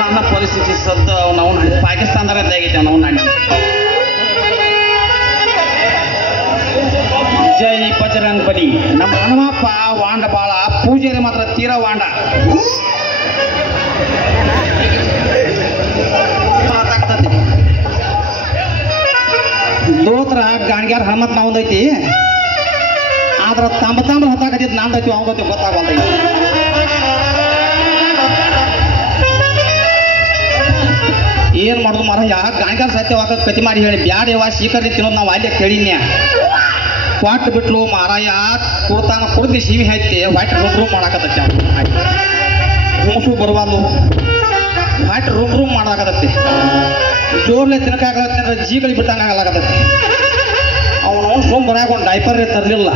ನನ್ನ ಪರಿಸ್ಥಿತಿ ಸದ್ದ ನಾವು ಪಾಕಿಸ್ತಾನದಾಗ ತೆಗಿತೇವೆ ನಾವು ನಾಡಿ. ಜೈ ಬಜರಂಗ್ ಬಲಿ. ನಮ್ಮ ಹನುಮಪ್ಪ ವಾಂಡ ಬಾಳ, ಪೂಜಾರಿ ಮಾತ್ರ ತೀರಾ ವಾಂಡ. ಮಾತಾಗ್ತತಿ ದೋತ್ರ ಗಾಣಿಗ್ಯಾರ ಹನುಮತ್ ನಾವಂದೈತಿ, ಆದ್ರ ತಾಂಬ ಹೊತ್ತಾಕತ್ತಿದ್ ನಾಂದೈತಿ ಅವಂದೈತಿ ಗೊತ್ತಾಗಲ್ದೈತಿ. ಏನ್ ಮಾಡುದು ಮಾರ, ಯಾ ಗಾಣಿಗಾರ ಸತ್ಯವಾಗ ಕತಿ ಮಾಡಿ ಹೇಳಿ ಬ್ಯಾಡ ಯವ್ವ ಶೀಕರ್ಲಿ ತಿನ್ನೋದು ನಾವು ಅಲ್ಲೇ ಕೇಳಿನ್ಯ. ಕ್ವಾಟ್ ಬಿಟ್ಲು ಮಾರಾಯ, ಕುಡ್ತಾನ ಕುಡ್ದು ಸಿವಿ ಹೈತಿ ವಾಟ್ ರೂಮ್ ಮಾಡಾಕತ್ತೈತಿ. ರೂಮ್ಸು ಬರಬಾರ್ದು, ವಾಟ್ ರೂಮ್ ಮಾಡಾಕತ್ತೈತಿ. ಜೋರ್ಲೆ ತಿನ್ನಕಾಗತ್ತೆ ಅಂದ್ರೆ ಜೀಗಳಿ ಬಿಟ್ಟಂಗೆ ಆಗಲಾಕತ್ತೈತಿ. ಅವನು ಸುಮ್ ಬರಾಕ ಒಂದು ಡೈಪರ್ ತರಲಿಲ್ಲ.